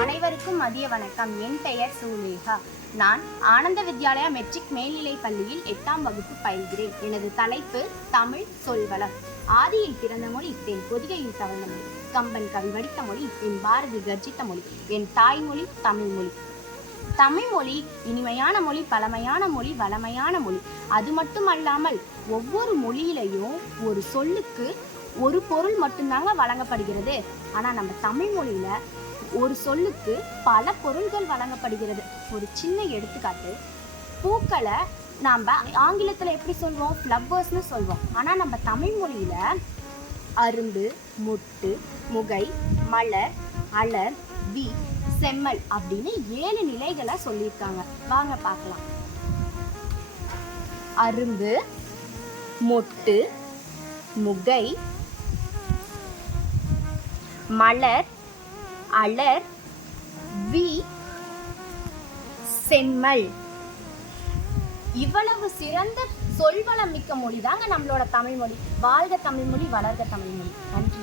அனைவருக்கும் மதிய வணக்கம். என் பெயர் சூலேகா நான் ஆனந்த வித்யாலயா மெட்ரிக் மேல்நிலைப் பள்ளியில் எட்டாம் வகுப்பு பயில்கிறேன். எனது தலைப்பு தமிழ் சொல்வளம். ஆதியில் பிறந்த மொழி தென் பொதிகையில் தவழ்ந்த மொழி. கம்பன் கவி வடித்த மொழி என் பாரதி கர்ஜித்த மொழி. என் தாய்மொழி தமிழ் மொழி. தமிழ் மொழி இனிமையான மொழி பழமையான மொழி வளமையான மொழி. அது மட்டும் அல்லாமல் ஒவ்வொரு மொழியிலையும் ஒரு சொல்லுக்கு ஒரு பொருள் மட்டும்தாங்க வழங்கப்படுகிறது. ஆனால் நம்ம தமிழ்மொழியில் ஒரு சொல்லுக்கு பல பொருள்கள் வழங்கப்படுகிறது. ஒரு சின்ன எடுத்துக்காட்டு பூக்களை நாம் ஆங்கிலத்தில் எப்படி சொல்வோம் ஃப்ளவர்ஸ்னு சொல்வோம் ஆனால் நம்ம தமிழ்மொழியில் அரும்பு முட்டு முகை மலர் அலர் வி செம்மல் அப்படின்னு ஏழு நிலைகளை சொல்லியிருக்காங்க. வாங்க பார்க்கலாம். அரும்பு மொட்டு முகை மலர் அலர் வி செம்மல். இவ்வளவு சிறந்த சொல்வளம் மிக்க மொழி தாங்க நம்மளோட தமிழ் மொழி. வாழ்க தமிழ் மொழி வளர்க தமிழ் மொழி. நன்றி.